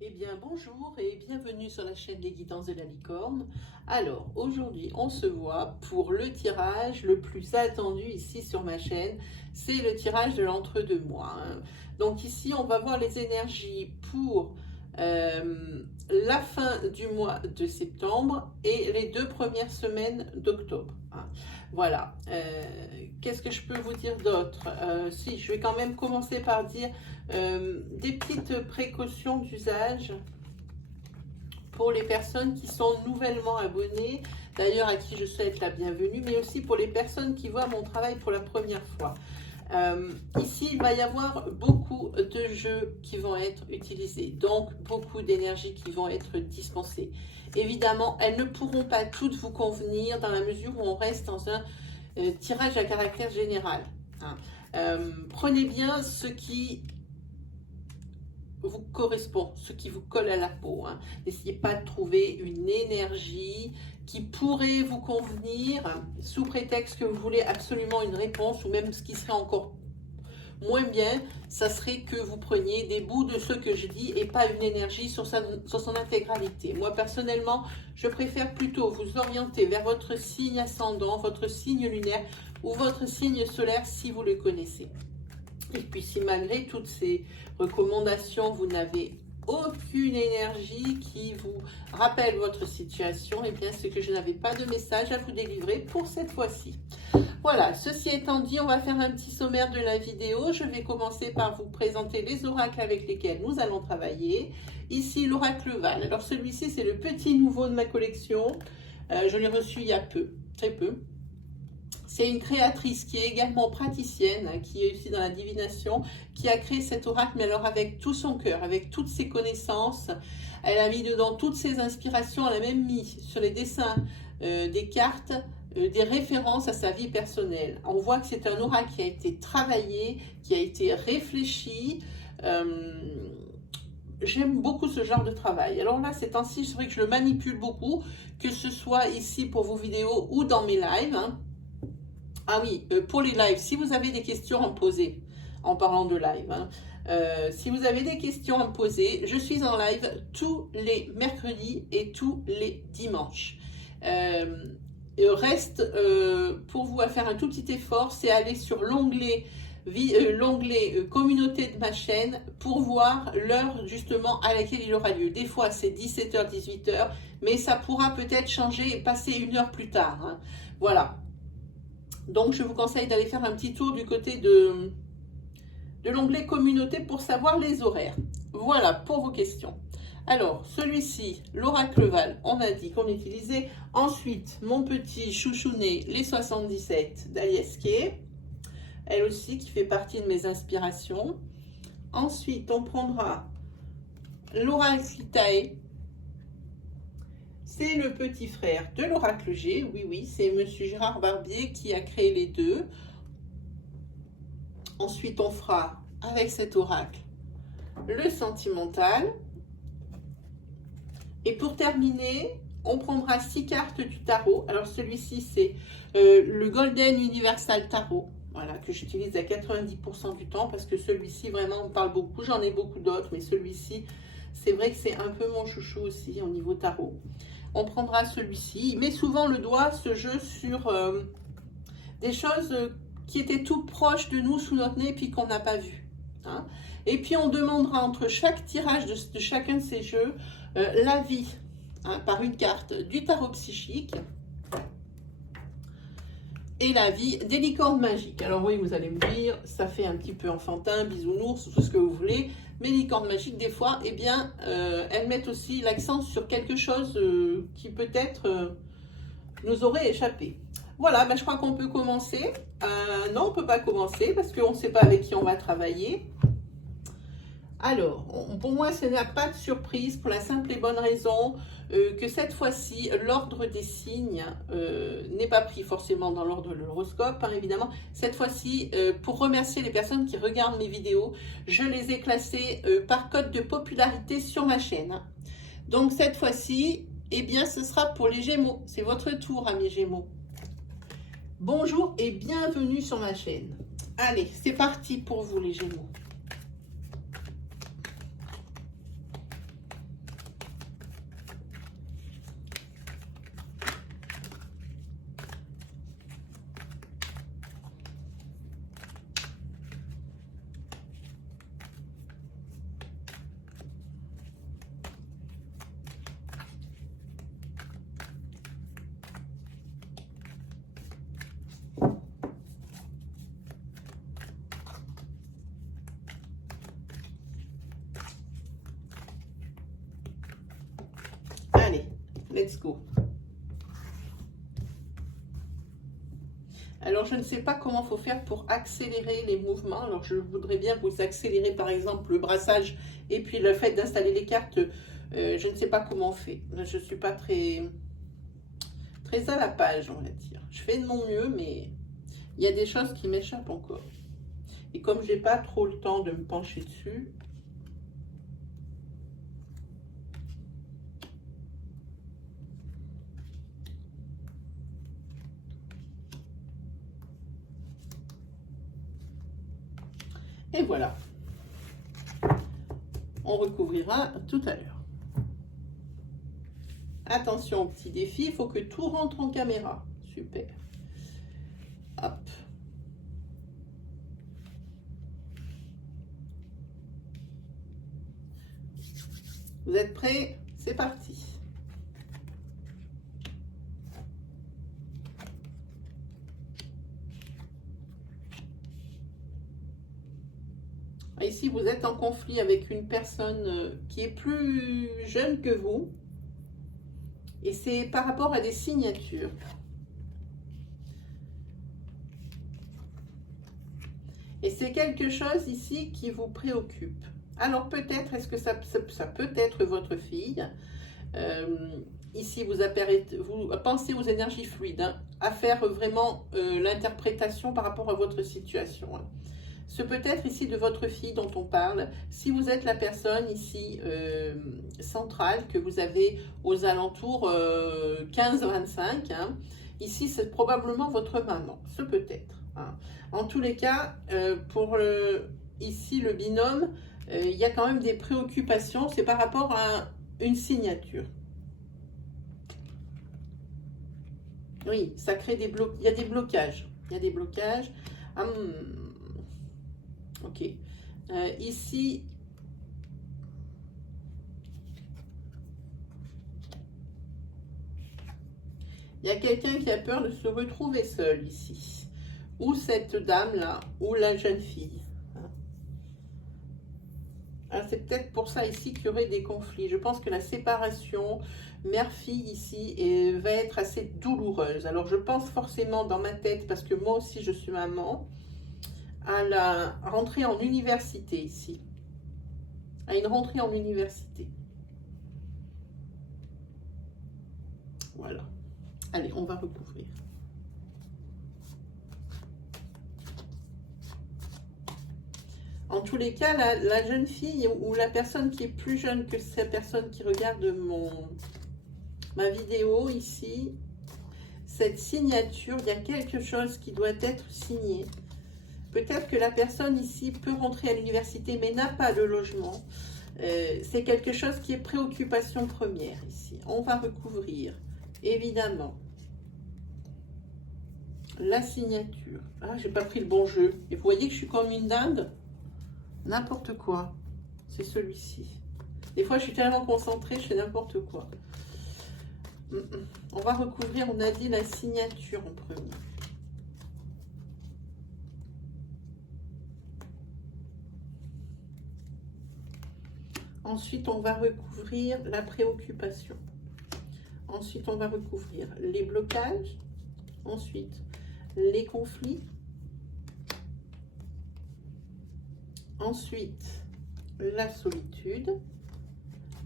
Eh bien, bonjour et bienvenue sur la chaîne des Guidances de la Licorne. Alors, aujourd'hui, on se voit pour le tirage le plus attendu ici sur ma chaîne. C'est le tirage de l'entre-deux-mois, hein. Donc ici, on va voir les énergies pour la fin du mois de septembre et les 2 premières semaines d'octobre, hein. Voilà. Qu'est-ce que je peux vous dire d'autre? Si, je vais quand même commencer par dire des petites précautions d'usage pour les personnes qui sont nouvellement abonnées, d'ailleurs à qui je souhaite la bienvenue, mais aussi pour les personnes qui voient mon travail pour la première fois. Ici, il va y avoir beaucoup de jeux qui vont être utilisés, donc beaucoup d'énergie qui vont être dispensées. Évidemment, elles ne pourront pas toutes vous convenir dans la mesure où on reste dans un tirage à caractère général, hein. Prenez bien ce qui vous correspond, ce qui vous colle à la peau, hein. N'essayez pas de trouver une énergie qui pourrait vous convenir sous prétexte que vous voulez absolument une réponse, ou même ce qui serait encore moins bien, ça serait que vous preniez des bouts de ce que je dis et pas une énergie sur son intégralité. Moi personnellement, je préfère plutôt vous orienter vers votre signe ascendant, votre signe lunaire ou votre signe solaire si vous le connaissez. Et puis si malgré toutes ces recommandations, vous n'avez aucune énergie qui vous rappelle votre situation, et bien c'est que je n'avais pas de message à vous délivrer pour cette fois-ci. Voilà, ceci étant dit, on va faire un petit sommaire de la vidéo. Je vais commencer par vous présenter les oracles avec lesquels nous allons travailler. Ici, l'oracle Val. Alors celui-ci, c'est le petit nouveau de ma collection. Je l'ai reçu il y a peu, très peu. C'est une créatrice qui est également praticienne, qui est aussi dans la divination, qui a créé cet oracle, mais alors avec tout son cœur, avec toutes ses connaissances. Elle a mis dedans toutes ses inspirations, elle a même mis sur les dessins des cartes, des références à sa vie personnelle. On voit que c'est un oracle qui a été travaillé, qui a été réfléchi. J'aime beaucoup ce genre de travail. Alors là, ces temps-ci, c'est vrai que je le manipule beaucoup, que ce soit ici pour vos vidéos ou dans mes lives, hein. Ah oui, pour les lives, si vous avez des questions à me poser, en parlant de live, hein, si vous avez des questions à me poser, je suis en live tous les mercredis et tous les dimanches. Reste pour vous à faire un tout petit effort, c'est aller sur l'onglet communauté de ma chaîne pour voir l'heure justement à laquelle il aura lieu. Des fois c'est 17h, 18h, mais ça pourra peut-être changer et passer une heure plus tard, hein. Voilà. Donc, je vous conseille d'aller faire un petit tour du côté de l'onglet communauté pour savoir les horaires. Voilà pour vos questions. Alors, celui-ci, l'oracle Val, on a dit qu'on utilisait. Ensuite, mon petit chouchounet, les 77 d'Aliesquet, elle aussi qui fait partie de mes inspirations. Ensuite, on prendra l'oracle Itae. C'est le petit frère de l'oracle G, oui, c'est Monsieur Gérard Barbier qui a créé les deux. Ensuite, on fera avec cet oracle le sentimental. Et pour terminer, on prendra 6 cartes du tarot. Alors celui-ci, c'est le Golden Universal Tarot, voilà, que j'utilise à 90% du temps parce que celui-ci, vraiment, on parle beaucoup. J'en ai beaucoup d'autres, mais celui-ci, c'est vrai que c'est un peu mon chouchou aussi au niveau tarot. On prendra celui-ci. Il met souvent le doigt, ce jeu, sur des choses qui étaient tout proches de nous, sous notre nez, puis qu'on n'a pas vu, hein. Et puis, on demandera entre chaque tirage de chacun de ces jeux l'avis, hein, par une carte du tarot psychique et l'avis des licornes magiques. Alors oui, vous allez me dire, ça fait un petit peu enfantin, bisounours, tout ce que vous voulez. Mais les licornes magiques, des fois, eh bien, elles mettent aussi l'accent sur quelque chose qui peut-être nous aurait échappé. Voilà, ben, je crois qu'on peut commencer. Non, on ne peut pas commencer parce qu'on ne sait pas avec qui on va travailler. Alors, pour moi, ce n'est pas de surprise pour la simple et bonne raison que cette fois-ci, l'ordre des signes n'est pas pris forcément dans l'ordre de l'horoscope, hein, évidemment. Cette fois-ci, pour remercier les personnes qui regardent mes vidéos, je les ai classées par code de popularité sur ma chaîne, hein. Donc, cette fois-ci, eh bien, ce sera pour les Gémeaux. C'est votre tour, amis Gémeaux. Bonjour et bienvenue sur ma chaîne. Allez, c'est parti pour vous, les Gémeaux. let's go. Alors, je ne sais pas comment il faut faire pour accélérer les mouvements. Alors, je voudrais bien vous accélérer, par exemple, le brassage et puis le fait d'installer les cartes. Je ne sais pas comment on fait. Je ne suis pas très à la page, on va dire. Je fais de mon mieux, mais il y a des choses qui m'échappent encore. Et comme j'ai pas trop le temps de me pencher dessus, et voilà. On recouvrira tout à l'heure. Attention au petit défi, il faut que tout rentre en caméra. Super. Hop. Vous êtes prêts? C'est parti. Ici, vous êtes en conflit avec une personne qui est plus jeune que vous. Et c'est par rapport à des signatures. Et c'est quelque chose ici qui vous préoccupe. Alors peut-être, est-ce que ça peut être votre fille? Ici, vous pensez aux énergies fluides, hein, à faire vraiment l'interprétation par rapport à votre situation. Hein. Ce peut être ici de votre fille dont on parle, si vous êtes la personne ici centrale que vous avez aux alentours 15-25, hein, ici c'est probablement votre maman, ce peut être. Hein. En tous les cas, pour ici le binôme, il y a quand même des préoccupations, c'est par rapport à une signature. Oui, ça crée des blocages, il y a des blocages, il y a des blocages. Ok. Ici, il y a quelqu'un qui a peur de se retrouver seul ici. Ou cette dame-là, ou la jeune fille. C'est peut-être pour ça ici qu'il y aurait des conflits. Je pense que la séparation mère-fille ici va être assez douloureuse. Alors je pense forcément dans ma tête, parce que moi aussi je suis maman, à la rentrée en université ici. À une rentrée en université. Voilà. Allez, on va recouvrir. En tous les cas, la jeune fille ou la personne qui est plus jeune que cette personne qui regarde ma vidéo ici, cette signature, il y a quelque chose qui doit être signé. Peut-être que la personne ici peut rentrer à l'université mais n'a pas de logement. C'est quelque chose qui est préoccupation première ici. On va recouvrir, évidemment, la signature. Ah, j'ai pas pris le bon jeu. Et vous voyez que je suis comme une dinde. N'importe quoi. C'est celui-ci. Des fois, je suis tellement concentrée, je fais n'importe quoi. On va recouvrir, on a dit, la signature en premier. Ensuite, on va recouvrir la préoccupation. Ensuite, on va recouvrir les blocages. Ensuite, les conflits. Ensuite, la solitude,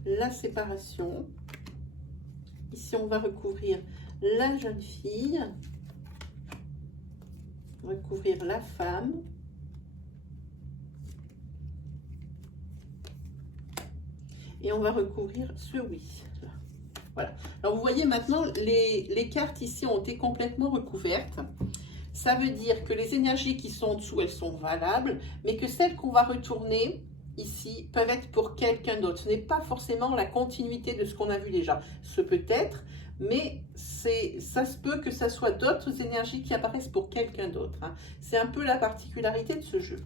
la séparation. Ici, on va recouvrir la jeune fille, recouvrir la femme, et on va recouvrir ce oui. Voilà. Alors, vous voyez maintenant, les cartes ici ont été complètement recouvertes. Ça veut dire que les énergies qui sont en dessous, elles sont valables, mais que celles qu'on va retourner ici peuvent être pour quelqu'un d'autre. Ce n'est pas forcément la continuité de ce qu'on a vu déjà. Ce peut être, mais ça se peut que ça soit d'autres énergies qui apparaissent pour quelqu'un d'autre. Hein. C'est un peu la particularité de ce jeu.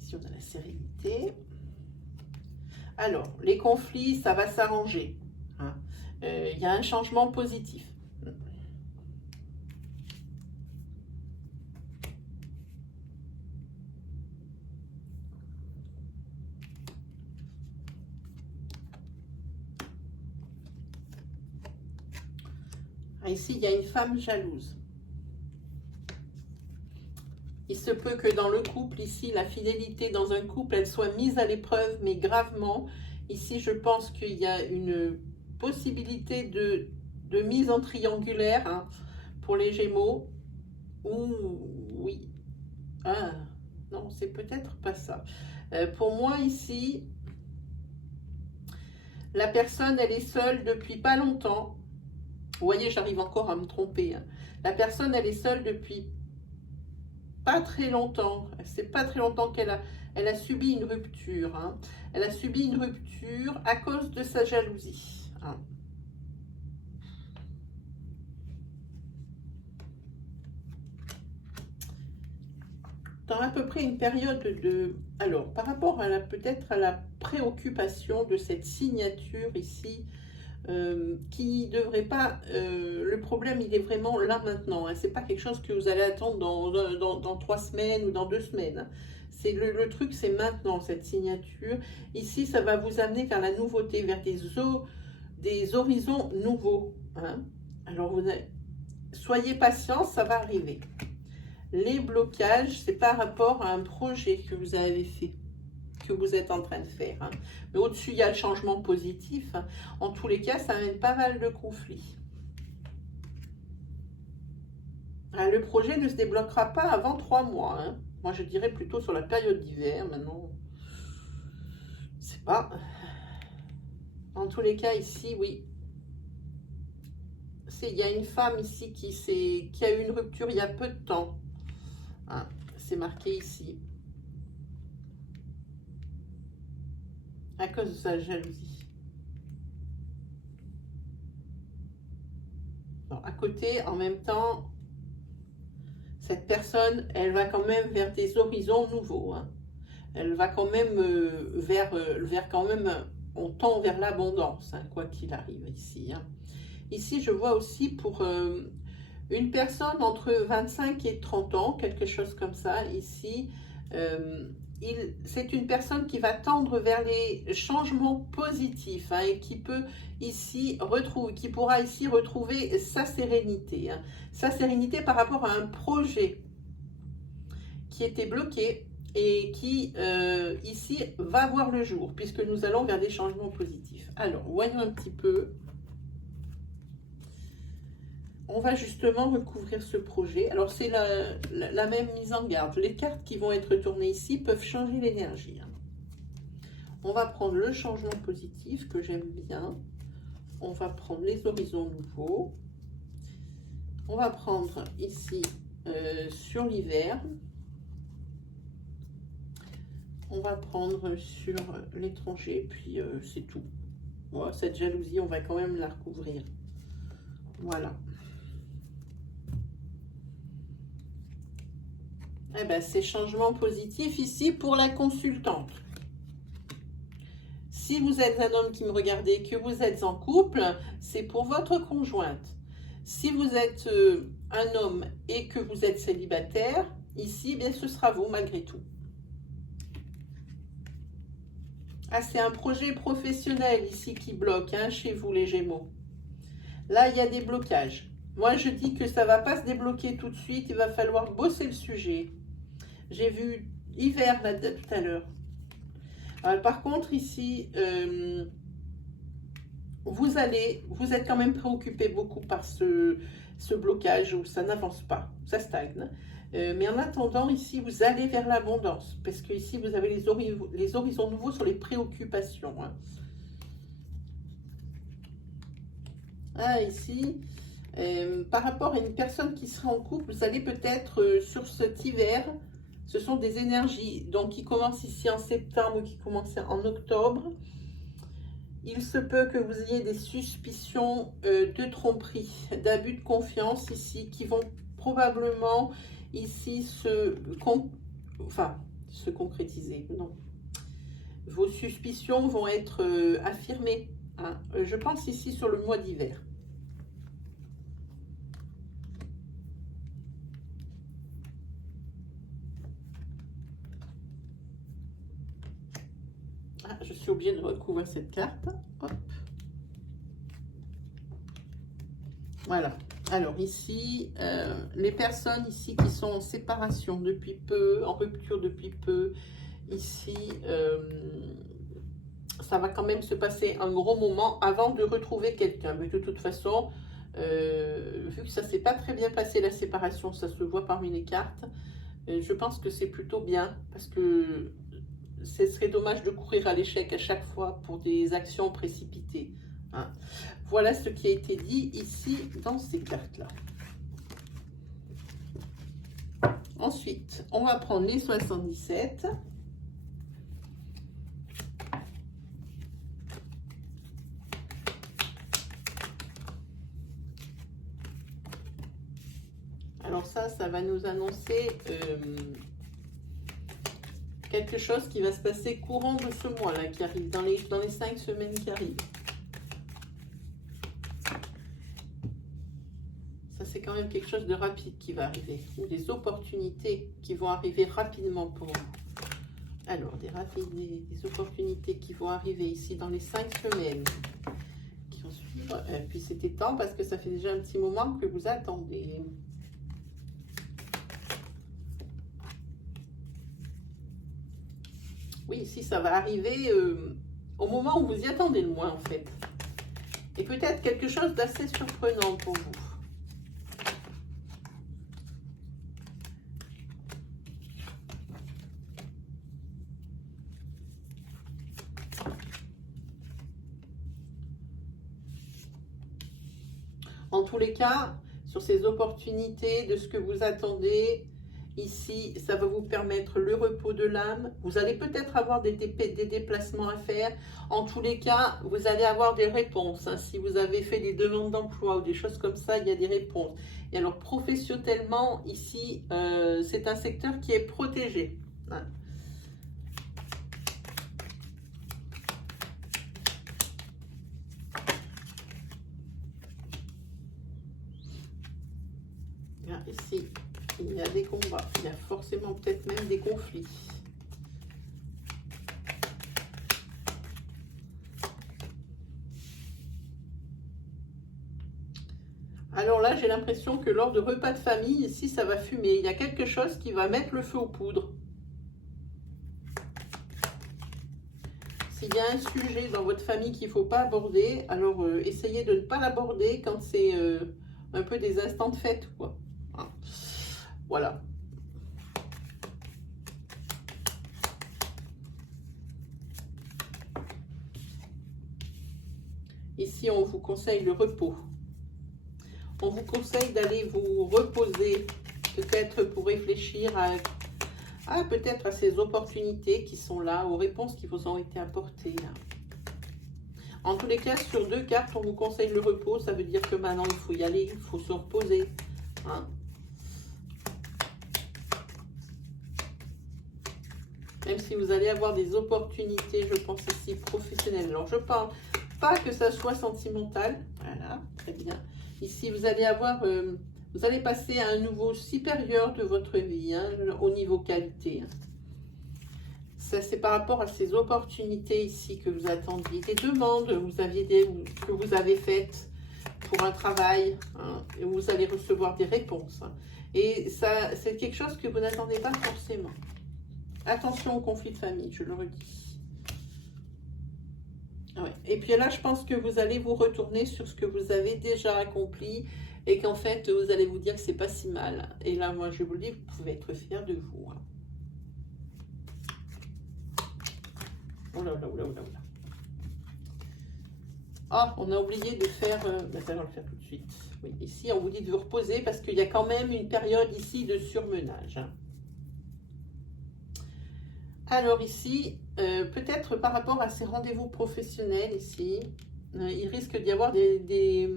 Ici, on a la sérénité. Alors, les conflits, ça va s'arranger. Il y a un changement positif. Ici, il y a une femme jalouse. Il se peut que dans le couple, ici, la fidélité dans un couple, elle soit mise à l'épreuve, mais gravement. Ici, je pense qu'il y a une possibilité de mise en triangulaire, hein, pour les Gémeaux. Ou oui. Ah, non, c'est peut-être pas ça. Pour moi, ici, la personne, elle est seule depuis pas longtemps. Vous voyez, j'arrive encore à me tromper, hein. La personne, elle est seule depuis pas très longtemps. C'est pas très longtemps elle a subi une rupture, hein. Elle a subi une rupture à cause de sa jalousie, hein. Dans à peu près une période de... Alors, par rapport à peut-être à la préoccupation de cette signature ici, qui ne devrait pas... le problème, il est vraiment là maintenant, hein. C'est pas quelque chose que vous allez attendre dans 3 semaines ou dans 2 semaines, hein. C'est le truc, c'est maintenant, cette signature. Ici, ça va vous amener vers la nouveauté, vers des horizons nouveaux, hein. Alors, soyez patient, ça va arriver. Les blocages, c'est par rapport à un projet que vous avez fait, que vous êtes en train de faire, hein. Mais au-dessus, il y a le changement positif, hein. En tous les cas, ça amène pas mal de conflits. Ah, le projet ne se débloquera pas avant 3 mois, hein. Moi, je dirais plutôt sur la période d'hiver. Maintenant, c'est pas... En tous les cas, ici, oui. Il y a une femme ici qui a eu une rupture il y a peu de temps, hein. C'est marqué ici. À cause de sa jalousie. Alors, à côté, en même temps, cette personne, elle va quand même vers des horizons nouveaux, hein. Elle va quand même vers quand même, on tend vers l'abondance, hein, quoi qu'il arrive ici, hein. Ici, je vois aussi pour une personne entre 25 et 30 ans, quelque chose comme ça, ici, c'est une personne qui va tendre vers les changements positifs, hein, et qui peut ici pourra ici retrouver sa sérénité, hein. Sa sérénité par rapport à un projet qui était bloqué et qui ici va voir le jour, puisque nous allons vers des changements positifs. Alors, voyons un petit peu. On va justement recouvrir ce projet. Alors, c'est la même mise en garde. Les cartes qui vont être tournées ici peuvent changer l'énergie, hein. On va prendre le changement positif que j'aime bien. On va prendre les horizons nouveaux. On va prendre ici sur l'hiver. On va prendre sur l'étranger, puis c'est tout. Bon, cette jalousie, on va quand même la recouvrir. Voilà. Eh bien, c'est changement positif ici pour la consultante. Si vous êtes un homme qui me regardez, que vous êtes en couple, c'est pour votre conjointe. Si vous êtes un homme et que vous êtes célibataire, ici, bien, ce sera vous malgré tout. Ah, c'est un projet professionnel ici qui bloque, hein, chez vous les Gémeaux. Là, il y a des blocages. Moi, je dis que ça ne va pas se débloquer tout de suite. Il va falloir bosser le sujet. J'ai vu hiver là, tout à l'heure. Par contre, ici, vous êtes quand même préoccupé beaucoup par ce blocage où ça n'avance pas, ça stagne. Mais en attendant, ici, vous allez vers l'abondance, parce que ici, vous avez les horizons nouveaux sur les préoccupations, hein. Ah, ici, par rapport à une personne qui sera en couple, vous allez peut-être sur cet hiver, ce sont des énergies donc qui commencent ici en septembre ou qui commencent en octobre. Il se peut que vous ayez des suspicions de tromperie, d'abus de confiance ici, qui vont probablement ici se concrétiser. Non. Vos suspicions vont être affirmées, hein. Je pense ici sur le mois d'hiver. Ah, je suis obligée de recouvrir cette carte. Hop. Voilà. Alors ici, les personnes ici qui sont en séparation depuis peu, en rupture depuis peu, ici, ça va quand même se passer un gros moment avant de retrouver quelqu'un. Mais de toute façon, vu que ça s'est pas très bien passé la séparation, ça se voit parmi les cartes, je pense que c'est plutôt bien parce que ce serait dommage de courir à l'échec à chaque fois pour des actions précipitées. Hein. Voilà ce qui a été dit ici dans ces cartes-là. Ensuite, on va prendre les 77. Alors ça va nous annoncer quelque chose qui va se passer courant de ce mois-là, qui arrive dans les 5 semaines qui arrivent. Ça, c'est quand même quelque chose de rapide qui va arriver, ou des opportunités qui vont arriver rapidement pour vous. Alors, des opportunités qui vont arriver ici dans les 5 semaines qui vont suivre. Puis c'était temps parce que ça fait déjà un petit moment que vous attendez. Oui, ici, ça va arriver au moment où vous y attendez le moins, en fait. Et peut-être quelque chose d'assez surprenant pour vous. En tous les cas, sur ces opportunités, de ce que vous attendez, ici, ça va vous permettre le repos de l'âme. Vous allez peut-être avoir des déplacements à faire. En tous les cas, vous allez avoir des réponses. Hein. Si vous avez fait des demandes d'emploi ou des choses comme ça, il y a des réponses. Et alors, professionnellement, ici, c'est un secteur qui est protégé. Hein. Ici, il y a des combats, il y a forcément peut-être même des conflits. Alors là, j'ai l'impression que lors de repas de famille, ici, ça va fumer. Il y a quelque chose qui va mettre le feu aux poudres. S'il y a un sujet dans votre famille qu'il ne faut pas aborder, alors essayez de ne pas l'aborder quand c'est un peu des instants de fête, quoi. Voilà. Ici, on vous conseille le repos. On vous conseille d'aller vous reposer, peut-être pour réfléchir à peut-être à ces opportunités qui sont là, aux réponses qui vous ont été apportées. Là. En tous les cas, sur 2 cartes, on vous conseille le repos. Ça veut dire que maintenant, il faut y aller, il faut se reposer. Hein. Même si vous allez avoir des opportunités, je pense ici, professionnelles. Alors, je parle pas que ça soit sentimental. Voilà, très bien. Ici, vous allez avoir, vous allez passer à un niveau supérieur de votre vie, hein, au niveau qualité. Ça, c'est par rapport à ces opportunités ici que vous attendiez. Des demandes que vous avez faites pour un travail, hein, et vous allez recevoir des réponses. Hein. Et ça, c'est quelque chose que vous n'attendez pas forcément. Attention aux conflits de famille, je le redis. Ouais. Et puis là, je pense que vous allez vous retourner sur ce que vous avez déjà accompli et qu'en fait, vous allez vous dire que c'est pas si mal. Et là, moi, je vous le dis, vous pouvez être fiers de vous. Hein. Oh là là, oh là, oh là, oh là. Ah, on a oublié de faire... Ben ça, on va le faire tout de suite. Oui, ici, on vous dit de vous reposer parce qu'il y a quand même une période ici de surmenage. Hein. Alors ici, peut-être par rapport à ces rendez-vous professionnels ici, il risque d'y avoir des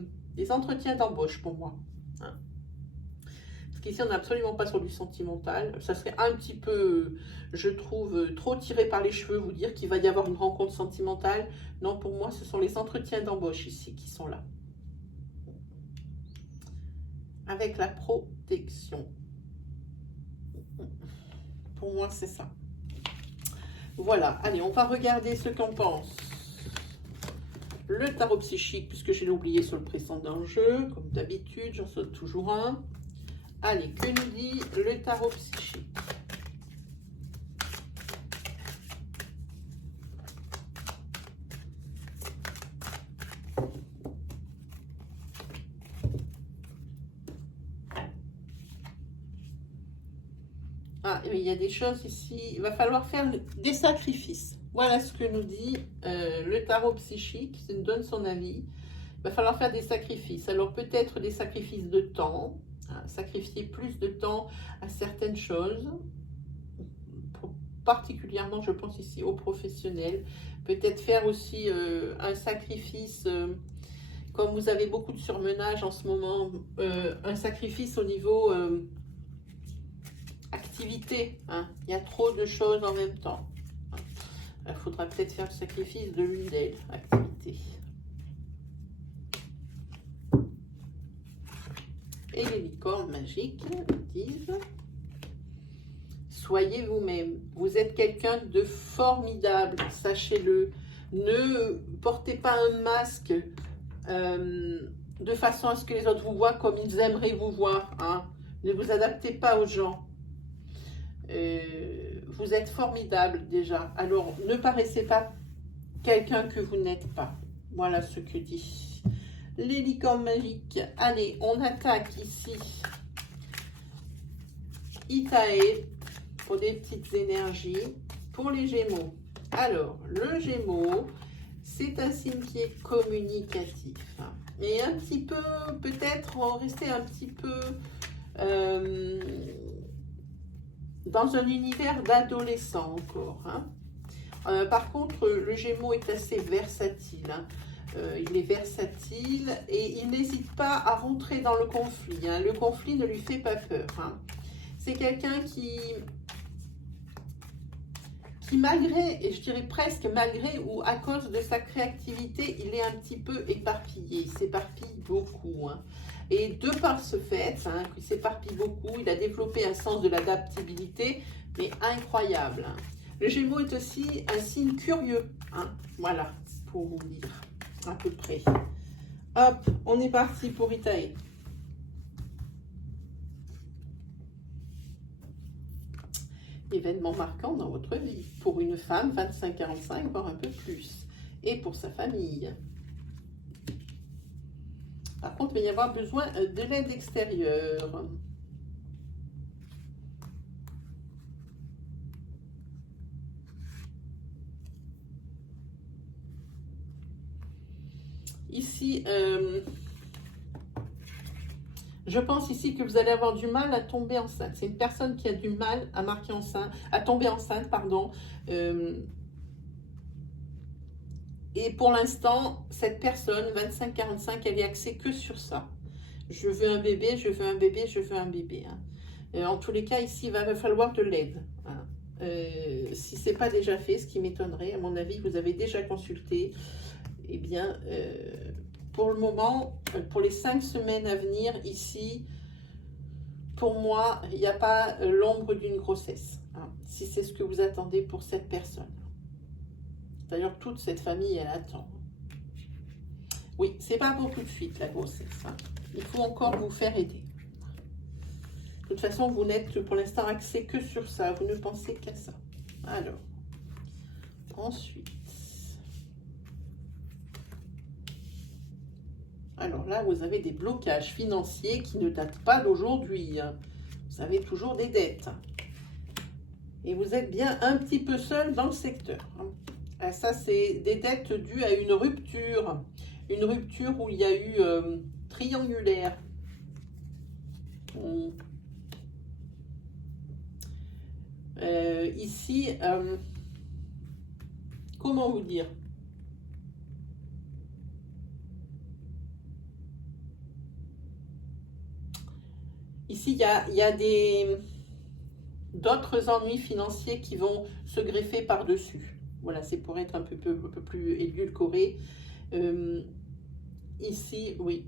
entretiens d'embauche pour moi. Hein. Parce qu'ici, on n'est absolument pas sur du sentimental. Ça serait un petit peu, je trouve, trop tiré par les cheveux, vous dire qu'il va y avoir une rencontre sentimentale. Non, pour moi, ce sont les entretiens d'embauche ici qui sont là. Avec la protection. Pour moi, c'est ça. Voilà, allez, on va regarder ce qu'en pense le tarot psychique, puisque je l'ai oublié sur le précédent jeu, comme d'habitude, j'en saute toujours un. Allez, que nous dit le tarot psychique? Ah, il y a des choses ici, il va falloir faire des sacrifices. Voilà ce que nous dit le tarot psychique, il nous donne son avis. Il va falloir faire des sacrifices. Alors peut-être des sacrifices de temps, hein, sacrifier plus de temps à certaines choses, particulièrement je pense ici aux professionnels. Peut-être faire aussi un sacrifice, comme vous avez beaucoup de surmenage en ce moment, un sacrifice au niveau activité. Hein. Il y a trop de choses en même temps. Il faudra peut-être faire le sacrifice de l'une d'elles, activité. Et les licornes magiques disent: soyez vous-même. Vous êtes quelqu'un de formidable, sachez-le. Ne portez pas un masque de façon à ce que les autres vous voient comme ils aimeraient vous voir. Hein. Ne vous adaptez pas aux gens. Vous êtes formidable déjà. Alors, ne paraissez pas quelqu'un que vous n'êtes pas. Voilà ce que dit les licornes magiques. Allez, on attaque ici Itae pour des petites énergies. Pour les Gémeaux. Alors, le Gémeaux, c'est un signe qui est communicatif. Et un petit peu, peut-être, rester un petit peu dans un univers d'adolescent encore. Hein. Par contre, le Gémeaux est assez versatile. Hein. Il est versatile et il n'hésite pas à rentrer dans le conflit. Hein. Le conflit ne lui fait pas peur. Hein. C'est quelqu'un qui malgré, et je dirais presque malgré ou à cause de sa créativité, il est un petit peu éparpillé. Il s'éparpille beaucoup. Hein. Et de par ce fait, hein, il s'éparpille beaucoup, il a développé un sens de l'adaptabilité, mais incroyable. Hein. Le Gémeaux est aussi un signe curieux. Hein. Voilà, pour vous dire à peu près. Hop, on est parti pour Itae. Événement marquant dans votre vie. Pour une femme, 25-45, voire un peu plus. Et pour sa famille. Par contre, il va y avoir besoin de l'aide extérieure. Ici, je pense ici que vous allez avoir du mal à tomber enceinte. C'est une personne qui a du mal à marquer enceinte, à tomber enceinte, pardon. Et pour l'instant, cette personne, 25-45, elle est axée que sur ça. Je veux un bébé, je veux un bébé, je veux un bébé. Hein. En tous les cas, ici, il va falloir de l'aide. Hein. Si ce n'est pas déjà fait, ce qui m'étonnerait, à mon avis, vous avez déjà consulté. Eh bien, pour le moment, pour les 5 semaines à venir, ici, pour moi, il n'y a pas l'ombre d'une grossesse. Hein, si c'est ce que vous attendez pour cette personne. D'ailleurs, toute cette famille, elle attend. Oui, c'est pas pour tout de suite, la grossesse. Hein. Il faut encore vous faire aider. De toute façon, vous n'êtes pour l'instant axé que sur ça. Vous ne pensez qu'à ça. Alors, ensuite... Alors là, vous avez des blocages financiers qui ne datent pas d'aujourd'hui. Hein. Vous avez toujours des dettes. Et vous êtes bien un petit peu seul dans le secteur. Hein. Ça, c'est des dettes dues à une rupture. Une rupture où il y a eu triangulaire. Ici, comment vous dire ? Ici, il y a d'autres ennuis financiers qui vont se greffer par-dessus. Voilà, c'est pour être un peu plus édulcoré. Ici, oui.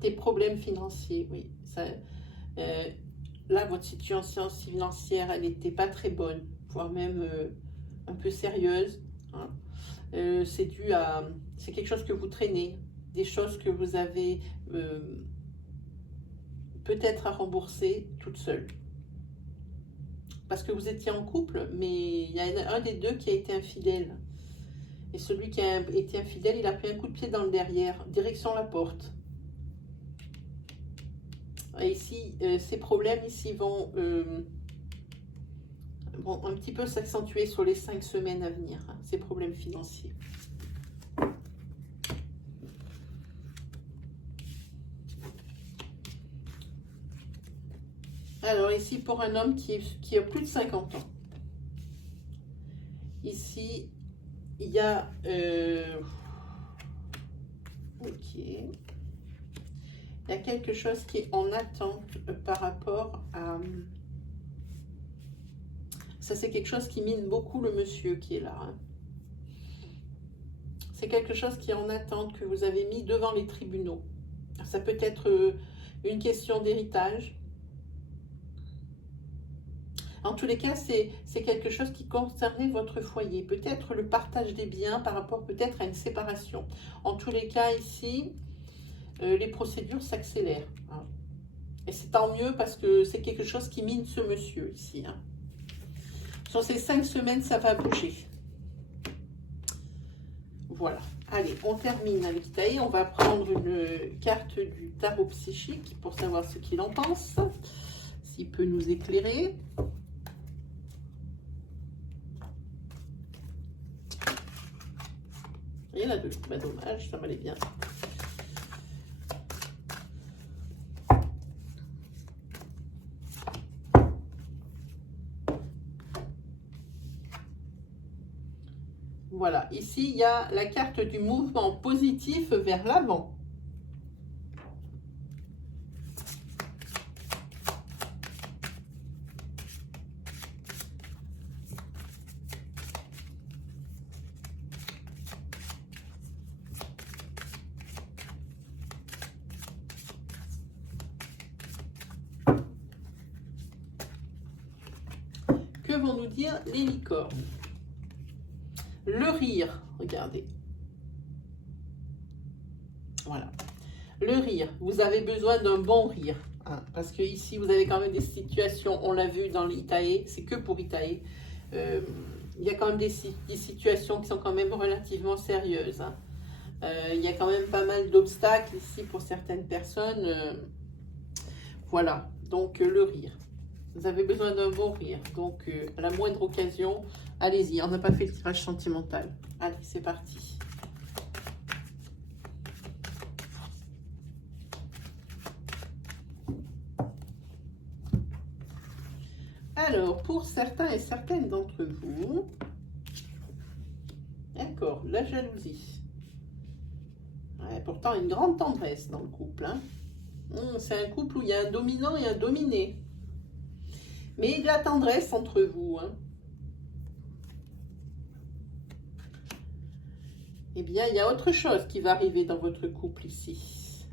Des problèmes financiers, oui. Ça, là, votre situation financière, elle n'était pas très bonne, voire même un peu sérieuse. Hein. c'est dû à... C'est quelque chose que vous traînez, des choses que vous avez peut-être à rembourser toute seule. Parce que vous étiez en couple, mais il y a un des deux qui a été infidèle. Et celui qui a été infidèle, il a pris un coup de pied dans le derrière, direction la porte. Et ici, ces problèmes ici vont un petit peu s'accentuer sur les 5 semaines à venir, hein, ces problèmes financiers. Alors ici, pour un homme qui a plus de 50 ans, ici, il y a... ok. Il y a quelque chose qui est en attente par rapport à... Ça, c'est quelque chose qui mine beaucoup le monsieur qui est là. Hein. C'est quelque chose qui est en attente, que vous avez mis devant les tribunaux. Ça peut être une question d'héritage. En tous les cas, c'est quelque chose qui concernait votre foyer. Peut-être le partage des biens par rapport peut-être à une séparation. En tous les cas, ici, les procédures s'accélèrent. Hein. Et c'est tant mieux parce que c'est quelque chose qui mine ce monsieur ici. Hein. Sur ces 5 semaines, ça va bouger. Voilà. Allez, on termine avec Itaï. On va prendre une carte du tarot psychique pour savoir ce qu'il en pense. S'il peut nous éclairer. Il y en a 2. Bah, dommage, ça m'allait bien. Voilà, ici, il y a la carte du mouvement positif vers l'avant. Que vont nous dire les licornes? Le rire, regardez. Voilà. Le rire, vous avez besoin d'un bon rire. Hein, parce que ici, vous avez quand même des situations, on l'a vu dans l'Itaé, c'est que pour Itaé. Il y a quand même des situations qui sont quand même relativement sérieuses. Hein. Il y a quand même pas mal d'obstacles ici pour certaines personnes. Voilà, donc le rire. Vous avez besoin d'un bon rire. Donc, à la moindre occasion, allez-y. On n'a pas fait le tirage sentimental. Allez, c'est parti. Alors, pour certains et certaines d'entre vous, d'accord, la jalousie. Ouais, pourtant, une grande tendresse dans le couple. Hein. C'est un couple où il y a un dominant et un dominé. Mais de la tendresse entre vous. Hein. Eh bien, il y a autre chose qui va arriver dans votre couple ici.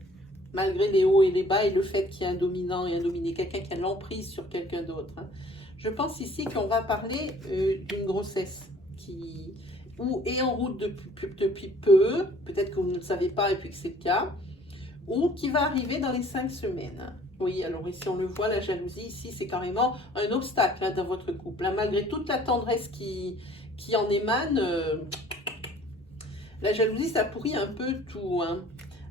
Malgré les hauts et les bas et le fait qu'il y a un dominant et un dominé, quelqu'un qui a l'emprise sur quelqu'un d'autre. Hein. Je pense ici qu'on va parler d'une grossesse qui est en route depuis peu, peut-être que vous ne le savez pas et puis que c'est le cas, ou qui va arriver dans les 5 semaines. Oui, alors ici on le voit, la jalousie, ici c'est carrément un obstacle hein, dans votre couple. Hein. Malgré toute la tendresse qui en émane, la jalousie ça pourrit un peu tout. Hein.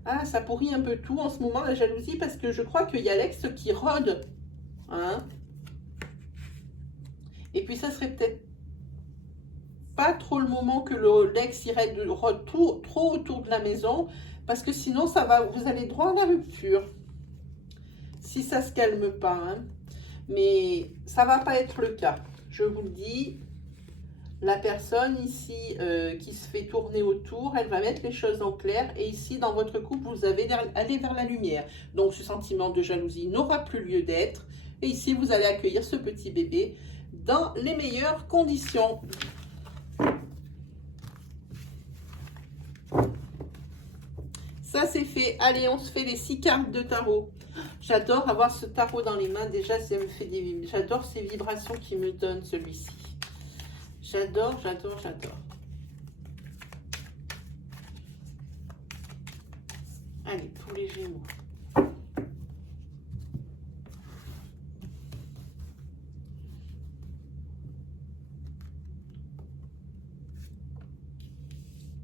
Ah, ça pourrit un peu tout en ce moment, la jalousie, parce que je crois qu'il y a l'ex qui rôde. Hein. Et puis ça serait peut-être pas trop le moment que l'ex irait trop autour de la maison, parce que sinon vous allez droit à la rupture. Si ça se calme pas, hein. Mais ça va pas être le cas. Je vous le dis, la personne ici qui se fait tourner autour, elle va mettre les choses en clair. Et ici, dans votre couple, vous allez aller vers la lumière. Donc, ce sentiment de jalousie n'aura plus lieu d'être. Et ici, vous allez accueillir ce petit bébé dans les meilleures conditions. Ça, c'est fait. Allez, on se fait les 6 cartes de tarot. J'adore avoir ce tarot dans les mains. Déjà, ça me fait j'adore ces vibrations qui me donnent celui-ci. J'adore, j'adore, j'adore. Allez, pour les Gémeaux.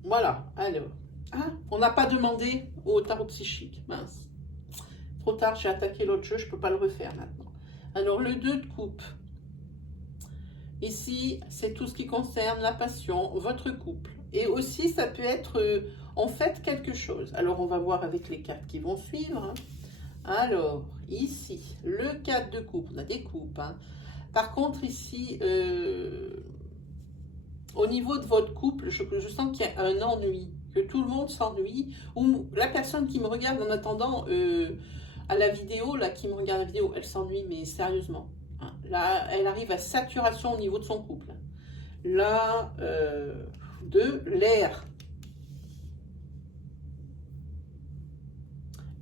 Voilà, alors. Ah, on n'a pas demandé au tarot psychique. Mince. Trop tard, j'ai attaqué l'autre jeu, je ne peux pas le refaire maintenant. Alors, le 2 de coupe. Ici, c'est tout ce qui concerne la passion, votre couple. Et aussi, ça peut être, en fait, quelque chose. Alors, on va voir avec les cartes qui vont suivre. Hein. Alors, ici, le 4 de coupe. On a des coupes. Hein. Par contre, ici, au niveau de votre couple, je sens qu'il y a un ennui. Que tout le monde s'ennuie. Ou la personne qui me regarde en attendant à la vidéo, là, qui me regarde la vidéo, elle s'ennuie, mais sérieusement. Là, elle arrive à saturation au niveau de son couple. Là, de l'air.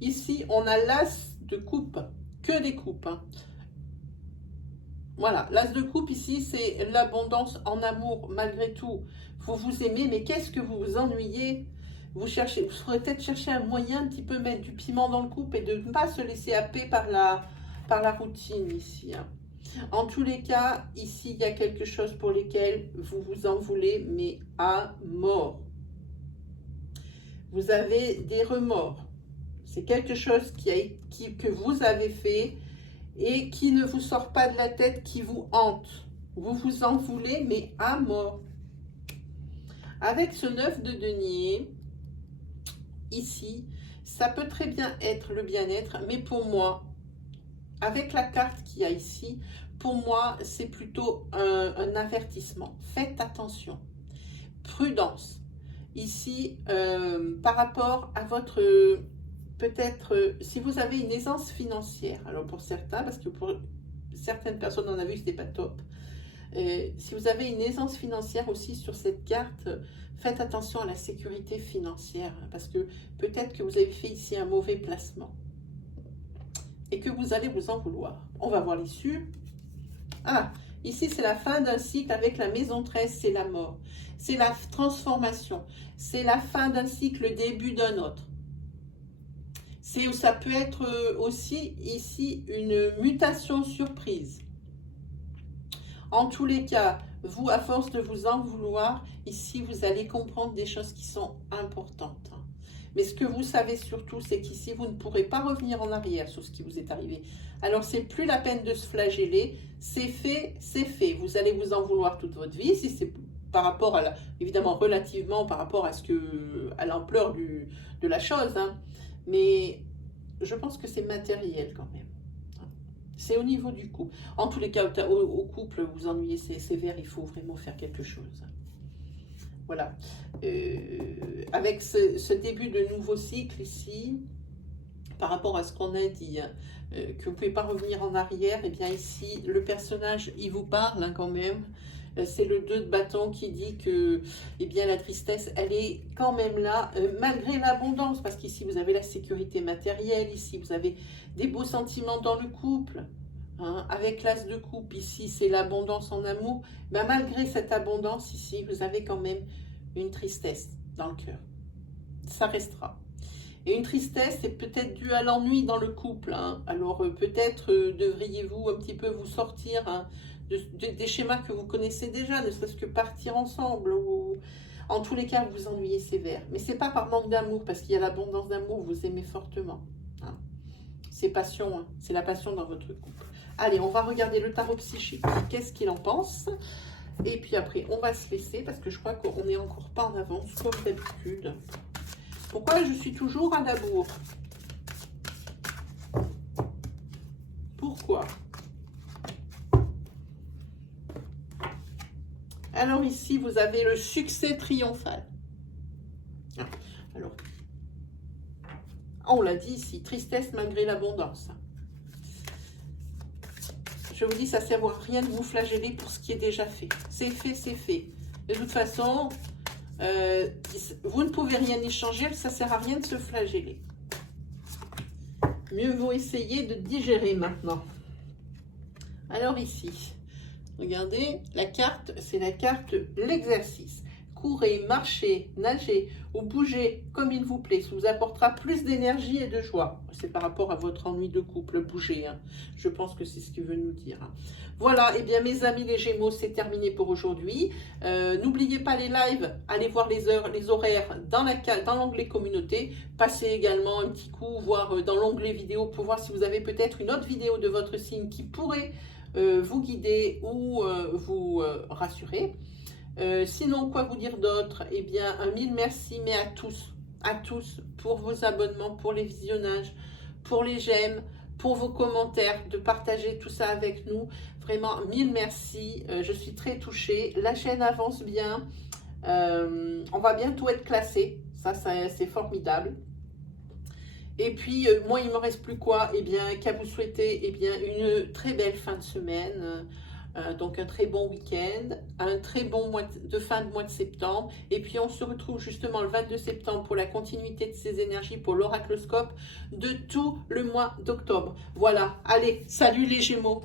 Ici, on a l'as de coupe, que des coupes. Hein. Voilà, l'as de coupe ici, c'est l'abondance en amour, malgré tout. Vous vous aimez, mais qu'est-ce que vous vous ennuyez? Vous pourrez peut-être chercher un moyen un petit peu mettre du piment dans le couple et de ne pas se laisser happer par la routine ici. Hein. En tous les cas, ici, il y a quelque chose pour lesquels vous vous en voulez, mais à mort. Vous avez des remords. C'est quelque chose que vous avez fait et qui ne vous sort pas de la tête, qui vous hante. Vous vous en voulez, mais à mort. Avec ce 9 de denier, ici, ça peut très bien être le bien-être, mais pour moi, avec la carte qu'il y a ici, pour moi, c'est plutôt un avertissement. Faites attention. Prudence. Ici, par rapport à votre... peut-être, si vous avez une aisance financière, alors pour certains, parce que pour certaines personnes, on a vu que ce n'était pas top. Si vous avez une aisance financière aussi sur cette carte, faites attention à la sécurité financière, parce que peut-être que vous avez fait ici un mauvais placement et que vous allez vous en vouloir. On va voir l'issue. Ah, ici c'est la fin d'un cycle avec la maison 13, c'est la mort. C'est la transformation. C'est la fin d'un cycle, le début d'un autre. Ça peut être aussi ici une mutation surprise. En tous les cas, vous, à force de vous en vouloir, ici vous allez comprendre des choses qui sont importantes. Mais ce que vous savez surtout, c'est qu'ici, vous ne pourrez pas revenir en arrière sur ce qui vous est arrivé. Alors, c'est plus la peine de se flageller. C'est fait, c'est fait. Vous allez vous en vouloir toute votre vie. Si c'est par rapport à, évidemment, relativement par rapport à l'ampleur de la chose. Hein. Mais je pense que c'est matériel quand même. C'est au niveau du couple. En tous les cas, au couple, vous ennuyez sévère, il faut vraiment faire quelque chose. Voilà. Avec ce début de nouveau cycle ici, par rapport à ce qu'on a dit, que vous ne pouvez pas revenir en arrière, et bien ici, le personnage, il vous parle hein, quand même. C'est le 2 de bâton qui dit que eh bien, la tristesse, elle est quand même là, malgré l'abondance, parce qu'ici, vous avez la sécurité matérielle, ici, vous avez des beaux sentiments dans le couple. Hein, avec l'as de coupe, ici, c'est l'abondance en amour. Ben, malgré cette abondance, ici, vous avez quand même une tristesse dans le cœur. Ça restera. Et une tristesse, c'est peut-être dû à l'ennui dans le couple. Hein. Alors, peut-être devriez-vous un petit peu vous sortir hein, des schémas que vous connaissez déjà, ne serait-ce que partir ensemble. Ou... En tous les cas, vous vous ennuyez sévère. Mais ce n'est pas par manque d'amour, parce qu'il y a l'abondance d'amour, vous aimez fortement. Hein. C'est passion, hein. C'est la passion dans votre couple. Allez, on va regarder le tarot psychique. Qu'est-ce qu'il en pense? Et puis après, on va se laisser parce que je crois qu'on n'est encore pas en avance comme d'habitude. Pourquoi je suis toujours à la bourre? Pourquoi? Alors ici, vous avez le succès triomphal. Alors, on l'a dit ici, tristesse malgré l'abondance. Je vous dis, ça ne sert à rien de vous flageller pour ce qui est déjà fait. C'est fait, c'est fait. De toute façon, vous ne pouvez rien y changer, ça ne sert à rien de se flageller. Mieux vaut essayer de digérer maintenant. Alors ici, regardez, la carte, c'est la carte l'exercice. courez, marchez, nagez ou bougez comme il vous plaît. Ça vous apportera plus d'énergie et de joie. C'est par rapport à votre ennui de couple, bouger. Hein. Je pense que c'est ce qu'il veut nous dire. Hein. Voilà, et eh bien mes amis les Gémeaux, c'est terminé pour aujourd'hui. N'oubliez pas les lives, allez voir les heures, les horaires dans l'onglet communauté. Passez également un petit coup, voir dans l'onglet vidéo pour voir si vous avez peut-être une autre vidéo de votre signe qui pourrait vous guider ou vous rassurer. Sinon, quoi vous dire d'autre? Eh bien, un mille merci, mais à tous, pour vos abonnements, pour les visionnages, pour les j'aime, pour vos commentaires, de partager tout ça avec nous. Vraiment, mille merci. Je suis très touchée. La chaîne avance bien. On va bientôt être classé. Ça c'est formidable. Et puis, moi, il ne me reste plus quoi? Eh bien, qu'à vous souhaiter une très belle fin de semaine. Donc un très bon week-end, un très bon fin de mois de septembre. Et puis on se retrouve justement le 22 septembre pour la continuité de ces énergies pour l'oracloscope de tout le mois d'octobre. Voilà, allez, salut les Gémeaux!